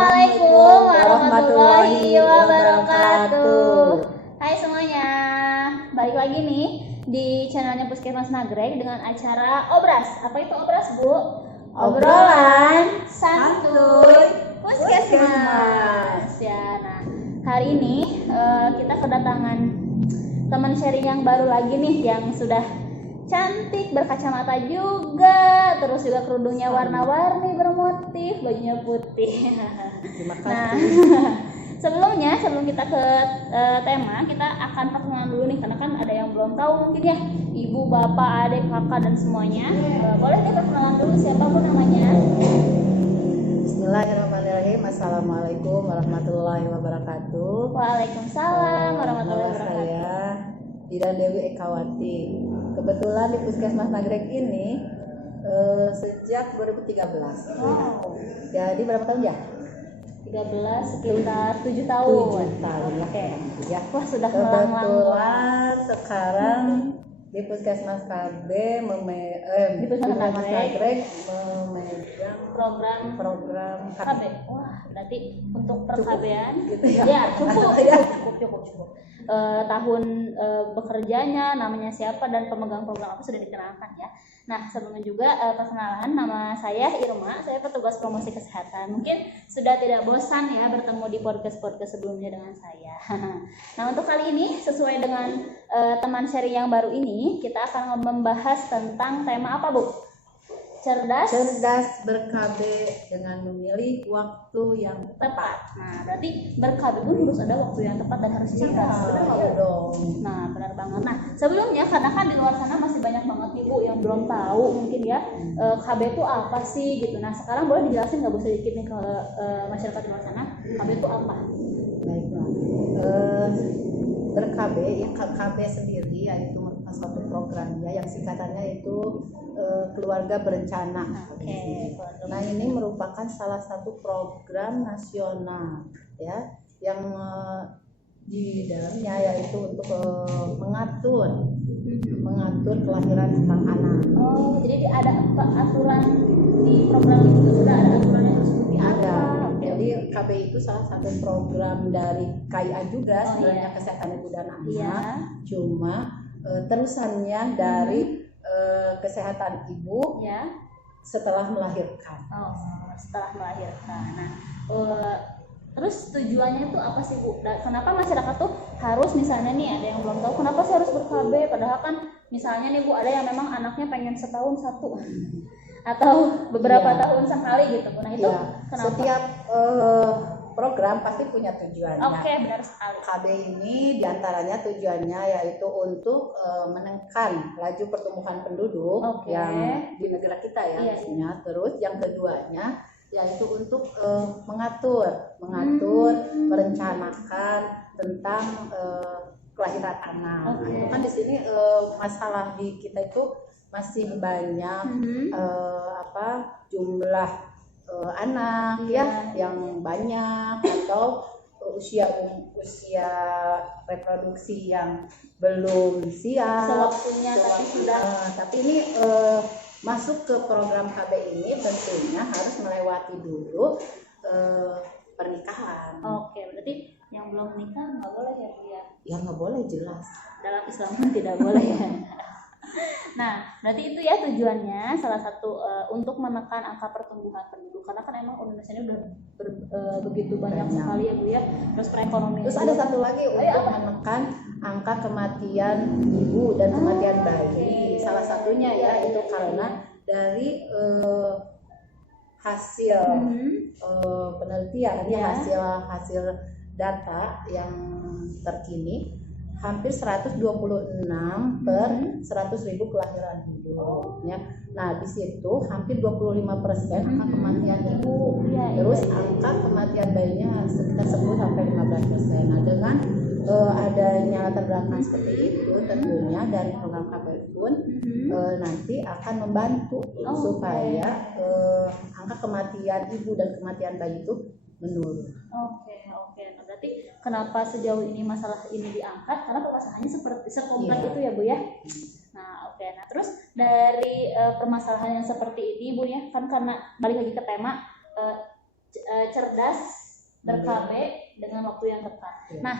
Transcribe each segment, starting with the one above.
Assalamualaikum warahmatullahi wabarakatuh. Hai semuanya, balik lagi nih di channelnya Puskesmas Nagreg dengan acara Obras. Apa itu Obras, Bu? Obrolan santuy Puskesmas. Ya, nah hari ini kita kedatangan teman sharing yang baru lagi nih, yang sudah cantik, berkacamata juga, terus juga kerudungnya warna-warni bermotif, bajunya putih. Terima kasih. Nah, sebelum kita ke tema, kita akan perkenalan dulu nih, karena kan ada yang belum tahu mungkin ya, ibu, bapak, adik, kakak dan semuanya. Boleh nih perkenalan dulu, siapa pun namanya. Bismillahirrahmanirrahim. Assalamualaikum warahmatullahi wabarakatuh. Waalaikumsalam warahmatullahi Nama wabarakatuh. saya Ira Dewi Ekawati. Kebetulan di Puskesmas Nagreg ini sejak 2013. Wow. Jadi berapa tahun ya? 13 sekitar 7 tahun. 7 tahun ya. Oke. Ya. Wah, sudah melanglang. Kebetulan sekarang di Puskesmas KB Di Puskesmas Nagreg memegang program KB. Wah, berarti untuk per-KB-an gitu ya. ya cukup. Tahun bekerjanya, namanya siapa, dan pemegang program apa sudah dikenalkan ya. Nah, sebelumnya juga perkenalan, nama saya Irma, saya petugas promosi kesehatan. Mungkin sudah tidak bosan ya bertemu di podcast sebelumnya dengan saya. Nah, untuk kali ini sesuai dengan teman sharing yang baru ini, kita akan membahas tentang tema apa, Bu? Cerdas ber-KB dengan memilih waktu yang tepat. Nah, berarti ber-KB itu harus ada waktu yang tepat dan harus cerdas. Benar nggak, Bu? dong. Nah, benar banget. Nah, sebelumnya karena kan di luar sana masih banyak banget ibu yang belum tahu mungkin ya KB itu apa sih gitu. Nah, sekarang boleh dijelasin nggak, Bu, sedikit nih ke masyarakat di luar sana, KB itu apa? Baiklah. Ber-KB ya, KB sendiri yaitu merupakan suatu program ya yang singkatannya itu keluarga berencana. Oke. Nah, ini merupakan salah satu program nasional ya yang di dalamnya yaitu untuk mengatur kelahiran sang anak. Oh, jadi ada aturan di program itu, sudah ada aturan yang harus seperti Ada. apa? Jadi KB itu salah satu program dari KIA juga sebenarnya, iya. Kesehatan Ibu dan Anak. Iya. Cuma terusannya dari kesehatan ibu Ya. setelah melahirkan. Oh, setelah melahirkan. Nah, terus tujuannya itu apa sih, Bu? Dan kenapa masyarakat tuh harus, misalnya nih ada yang belum tahu, kenapa sih harus ber-KB? Padahal kan misalnya nih, Bu, ada yang memang anaknya pengen setahun satu atau beberapa Iya. tahun sekali gitu. Nah, itu Ya, kenapa? setiap program pasti punya tujuannya. Oke, benar sekali. KB ini diantaranya tujuannya yaitu untuk menekan laju pertumbuhan penduduk Oke. yang di negara kita ya, Iya. maksudnya. Terus yang keduanya yaitu untuk mengatur, merencanakan tentang kelahiran anak. Oke. Nah, kan di sini masalah di kita itu masih banyak jumlah anak Iya. ya yang banyak atau usia reproduksi yang belum siap Sewaktunya tapi sudah. Tapi ini masuk ke program KB ini tentunya harus melewati dulu pernikahan. Oke, berarti yang belum nikah nggak boleh ya, Bu ya? Ya nggak boleh, jelas. Dalam Islam pun tidak boleh ya. Nah, berarti itu ya tujuannya, salah satu untuk menekan angka pertumbuhan penduduk, karena kan emang Indonesia ini udah begitu banyak sekali ya, Bu ya. Terus perekonomian. Terus ada satu lagi untuk menekan angka kematian ibu dan kematian bayi. Oke. Salah satunya ya itu karena dari hasil penelitian, Ya. hasil data yang terkini, hampir 126 per 100.000 kelahiran hidup ya. Nah, di situ hampir 25% angka kematian ibu. Iya, Terus iya. angka kematian bayinya sekitar 10-15%. Nah, dengan adanya latar belakang seperti itu, tentunya dari program KPR pun nanti akan membantu supaya angka kematian ibu dan kematian bayi itu menurun. Oke. Nah, berarti kenapa sejauh ini masalah ini diangkat? Karena permasalahannya seperti sekompleks itu ya, Bu ya. Nah, oke. Nah, terus dari permasalahan yang seperti ini, Bu ya, kan karena balik lagi ke tema cerdas, ber-KB dengan waktu yang tepat. Iya. Nah,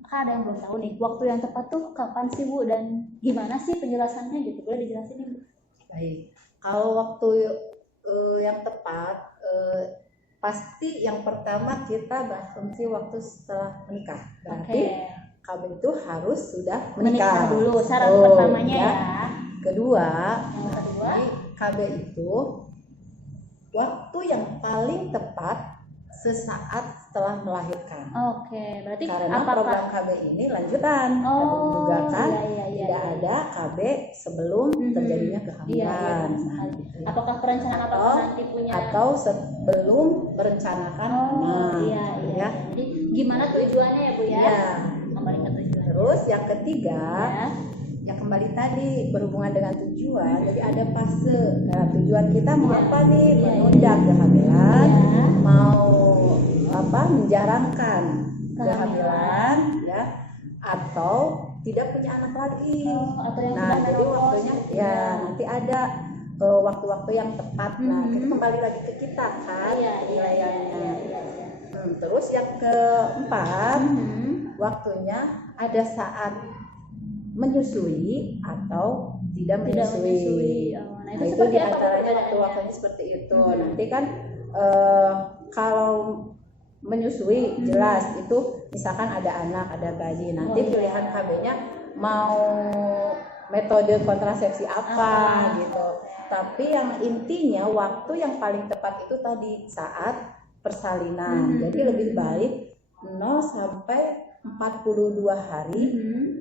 Kak ada yang belum tahu nih, waktu yang tepat tuh kapan sih Bu dan gimana sih penjelasannya gitu? Boleh dijelasin Bu? Baik, kalau waktu yang tepat pasti yang pertama kita berasumsi waktu setelah menikah. Berarti KB itu harus sudah Menikah menikah. dulu, syarat Oh, pertamanya ya. ya. Kedua, Yang kedua, di KB itu waktu yang paling tepat sesaat setelah melahirkan. oke, berarti Karena apakah program KB ini lanjutan. Oh, Juga kan iya, tidak ada KB sebelum terjadinya kehamilan. Nah, gitu ya. Apakah perencanaan apakah nanti punya Atau sebelum merencanakan anak. iya. Ya. Jadi gimana tujuannya ya Bu ya? Ya. Kembali ke tujuan. Terus yang ketiga, Ya. ya kembali tadi berhubungan dengan tujuan. Jadi ada fase. Nah, tujuan kita mau apa nih? Menunda kehamilan, Ya. mau menjarangkan kehamilan, ya, atau tidak punya anak lagi. Atau yang Nah, sudah jadi menopause waktunya gitu ya nanti ada waktu-waktu yang tepat. Nah, kita kembali lagi ke kita kan. Iya. penilaiannya. Terus yang keempat, waktunya ada saat menyusui atau tidak menyusui. Oh, nah Nah, itu seperti apa diantaranya perbedaannya? waktu-waktunya seperti itu. Nanti kan kalau menyusui jelas itu misalkan ada anak, ada bayi. Nanti pilihan KB-nya mau metode kontrasepsi apa gitu. Tapi yang intinya waktu yang paling tepat itu tadi saat persalinan. Jadi lebih baik 0 sampai 42 hari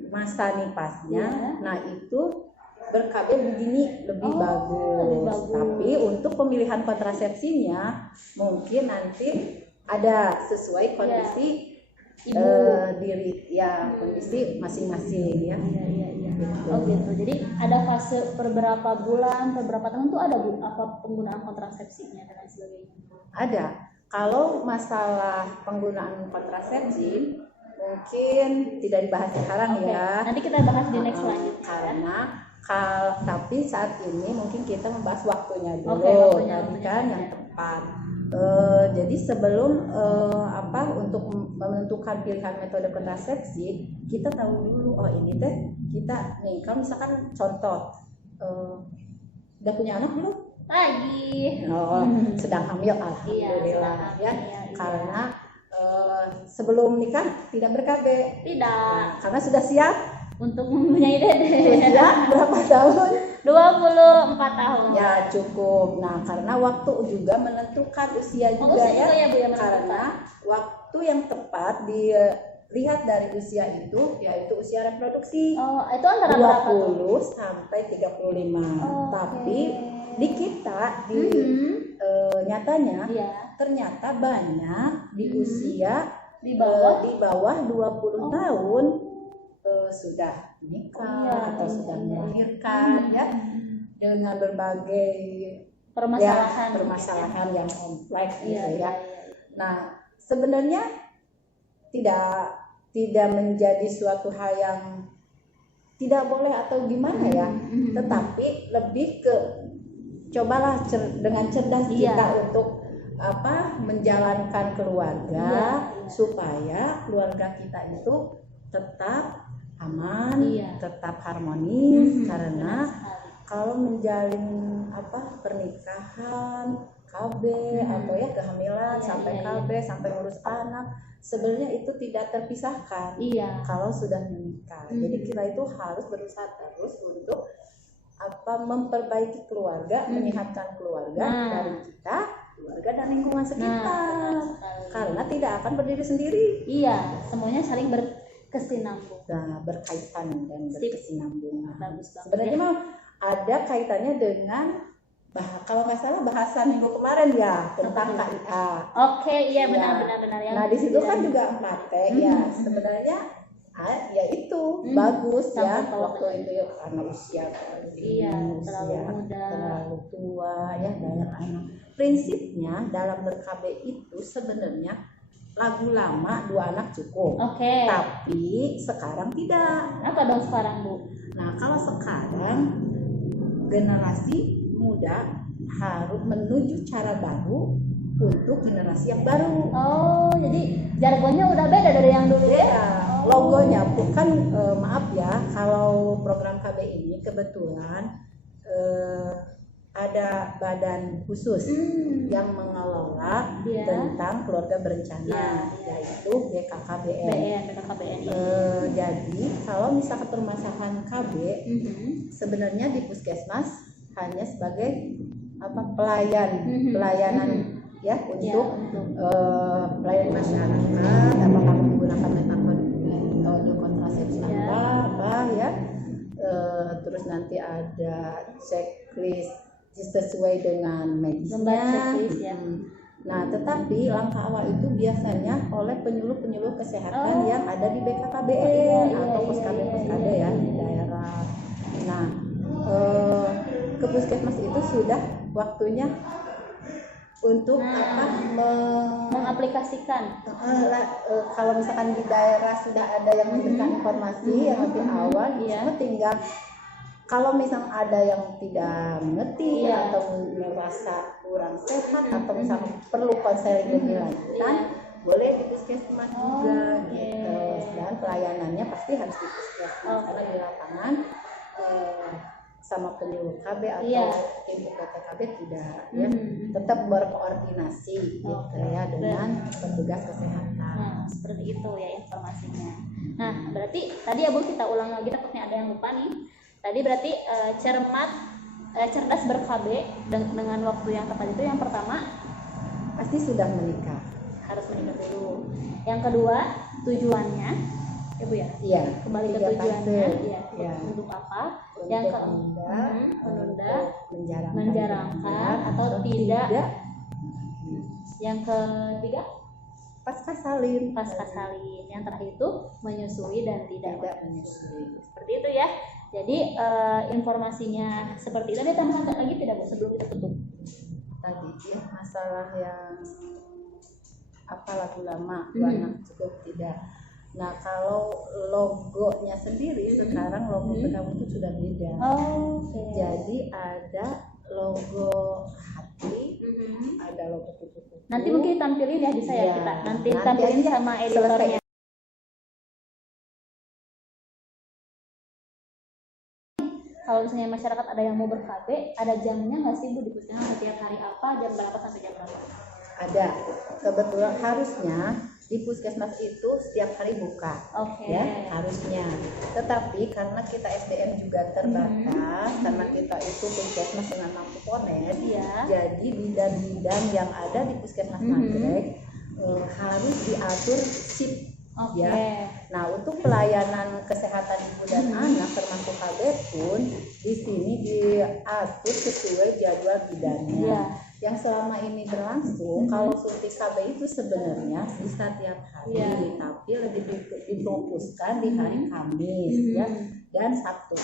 masa nipasnya. Nah, itu ber-KB begini lebih bagus. Tapi untuk pemilihan kontrasepsinya mungkin nanti ada sesuai kondisi diri ya, kondisi masing-masing ya. Oh gitu. Jadi ada fase per berapa bulan, per berapa tahun tuh ada Bu apa penggunaan kontrasepsinya dan lain sebagainya. Ada. Kalau masalah penggunaan kontrasepsi mungkin tidak dibahas sekarang ya. Nanti kita bahas di next selanjutnya. Karena tapi saat ini mungkin kita membahas waktunya dulu. Waktunya kan yang tepat. Jadi sebelum untuk menentukan pilihan metode kontrasepsi, kita tahu dulu ini teh kita nih kalau misalkan contoh udah punya anak belum? Lagi. Sedang hamil, alhamdulillah Iya. Karena sebelum nikah tidak ber-KB. Tidak. Karena sudah siap Untuk mempunyai dede. Sudah berapa tahun? 24 tahun. Ya cukup. Nah, karena waktu juga menentukan usia juga ya Bu ya, karena waktu yang tepat dilihat dari usia itu yaitu usia reproduksi. Itu antara berapa 20 sampai 35. Tapi di kita nyatanya ternyata banyak di usia di bawah 20 tahun sudah menikah atau sudah melahirkan ya dengan berbagai permasalahan yang kompleks gitu ya. Nah, sebenarnya tidak menjadi suatu hal yang tidak boleh atau gimana ya, tetapi lebih ke cobalah dengan cerdas kita untuk menjalankan keluarga supaya keluarga kita itu tetap aman, tetap harmonis. Karena kalau menjalin pernikahan, KB atau ya kehamilan sampai KB sampai ngurus anak, sebenarnya itu tidak terpisahkan. Kalau sudah menikah. Jadi kita itu harus berusaha terus untuk memperbaiki keluarga, menyehatkan keluarga dari kita, keluarga dan lingkungan sekitar. Karena tidak akan berdiri sendiri. Semuanya saling berkesinambungan. Nah, berkaitan dan berkesinambungan. Bagus banget. Sebenarnya mau ada kaitannya dengan kalau nggak salah bahasan minggu kemarin ya tentang KIA. Benar ya. Nah, di situ kan juga 4T ya. Sebenarnya ya itu bagus ya waktu itu ya, karena usia terlalu muda, terlalu tua ya banyak anak. Prinsipnya dalam ber-KB itu sebenarnya lagu lama 2 anak cukup. Tapi sekarang tidak. Apa dong sekarang Bu? Nah, kalau sekarang generasi muda harus menuju cara baru untuk generasi yang baru. Oh, jadi jargonnya udah beda dari yang dulu ya? Ya, logonya bukan maaf ya, kalau program KB ini kebetulan ada badan khusus yang mengelola Iya. tentang keluarga berencana, Iya. yaitu BKKBN. BKKBN. Jadi kalau misalkan permasalahan KB, sebenarnya di puskesmas hanya sebagai pelayanan ya untuk pelayanan masyarakat, apakah menggunakan metode kontrasepsi apa ya, terus nanti ada checklist sesuai dengan medisnya. Nah, tetapi langkah awal itu biasanya oleh penyuluh-penyuluh kesehatan yang ada di BKKBN atau puskade ya di daerah. Nah, ke puskesmas itu sudah waktunya untuk mengaplikasikan. Kalau misalkan di daerah sudah ada yang memberikan informasi yang lebih awal, cuma tinggal kalau misalnya ada yang tidak mengerti atau merasa kurang sehat atau misalnya perlu konseling lebih lanjutan, boleh di puskesmas juga gitu. Dan pelayanannya pasti harus di puskesmas karena di lapangan sama penyuluh KB atau tim PTKB tidak ya, tetap berkoordinasi gitu ya dengan petugas kesehatan. Nah, seperti itu ya informasinya. Nah, berarti tadi ya Bu, kita ulang lagi, takutnya ada yang lupa nih. Tadi berarti cerdas ber-KB dengan waktu yang tepat itu yang pertama pasti sudah menikah. Harus menikah dulu. Yang kedua, tujuannya ya Bu ya? Iya. Kembali ke tujuannya, untuk apa? Untuk yang menunda, menjarangkan atau tidak. Yang ketiga, pasca salin. Yang terakhir itu menyusui dan tidak menyusui. Seperti itu ya. Jadi informasinya seperti itu. Ada tambahan lagi tidak Bu sebelum kita tutup? Tadi ya masalah yang lagu lama, anak cukup tidak. Nah, kalau logonya sendiri sekarang logo kamu itu sudah beda. Jadi ada logo hati, ada logo kupu-kupu. Nanti mungkin tampilin ya di saya kita. Nanti tampilin sama editornya. Kalau misalnya masyarakat ada yang mau ber-KB, ada jamnya nggak sih Bu di puskesmas setiap hari apa, jam berapa sampai jam berapa? Ada. Kebetulan harusnya di puskesmas itu setiap hari buka, ya harusnya. Tetapi karena kita SDM juga terbatas, karena kita itu puskesmas dengan 6 komponen, jadi bidan-bidan yang ada di puskesmas Nagreg harus diatur shift. Ya. Nah, untuk pelayanan kesehatan ibu dan anak termasuk KB pun di sini diatur sesuai jadwal bidannya. Yang selama ini berlangsung, kalau suntik KB itu sebenarnya bisa tiap hari, tapi lebih difokuskan di hari Kamis ya dan Sabtu.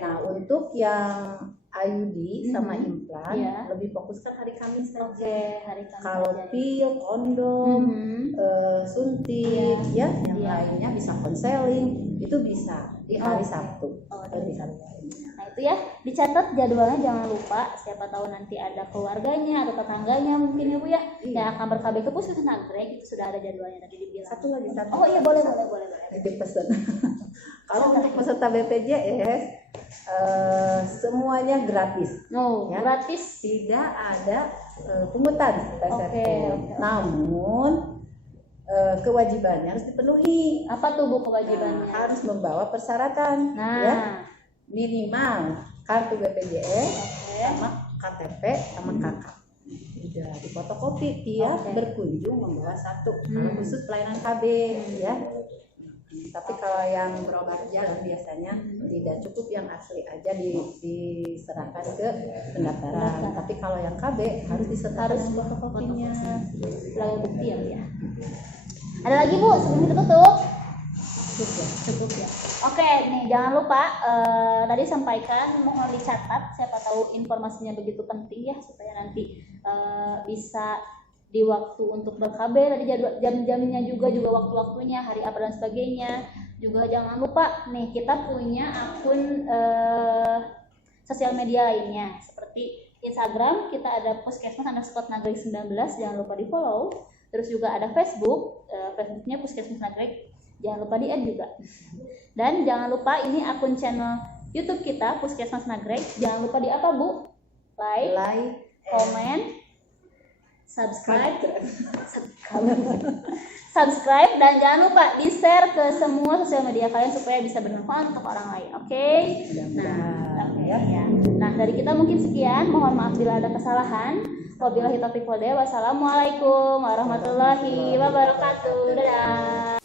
Nah, untuk yang IUD sama implan lebih fokuskan hari Kamis saja. Kalau pil, kondom, suntik, yang lainnya bisa konseling, itu bisa di hari Sabtu. Di hari lainnya. Nah itu ya, dicatat jadwalnya, jangan lupa. Siapa tahu nanti ada keluarganya atau tetangganya mungkin ya Bu ya, yang akan ber-KB ke puskesmas Nagreg, itu sudah ada jadwalnya tadi dibilang. Satu lagi. Oh iya, boleh. Dipesan. Kalau untuk peserta BPJS semuanya gratis. Gratis. Tidak ada pungutan sepeserpun. Namun kewajibannya harus dipenuhi. Apa tuh Bu kewajibannya? Harus membawa persyaratan. Minimal kartu BPJS sama KTP sama KK. Udah difotokopi tiap berkunjung membawa satu. Kalau khusus pelayanan KB ya. Tapi kalau yang berobat jalan biasanya tidak cukup, yang asli aja diserahkan ke pendaftaran. Tapi kalau yang KB harus disertakan fotokopinya. Lalu bukti ya. Ada lagi Bu sebelum kita tutup? Cukup ya. Oke, nih jangan lupa tadi sampaikan, mohon dicatat, siapa tahu informasinya begitu penting ya, supaya nanti bisa di waktu untuk ber-KB, tadi jam-jamnya juga waktu-waktunya, hari apa dan sebagainya. Juga jangan lupa nih, kita punya akun sosial media lainnya seperti Instagram kita ada puskesmas_nagrek 19, jangan lupa di follow. Terus juga ada Facebook, Facebooknya Puskesmas Nagrek, jangan lupa di add juga. Dan jangan lupa ini akun channel YouTube kita Puskesmas Nagrek, jangan lupa di apa Bu? Like, comment, subscribe, dan jangan lupa di share ke semua sosial media kalian supaya bisa bermanfaat untuk orang lain. Oke? Nah, dari kita mungkin sekian. Mohon maaf bila ada kesalahan. Wabillahi taufiq wal hidayah. Wassalamualaikum warahmatullahi wabarakatuh. Dadah.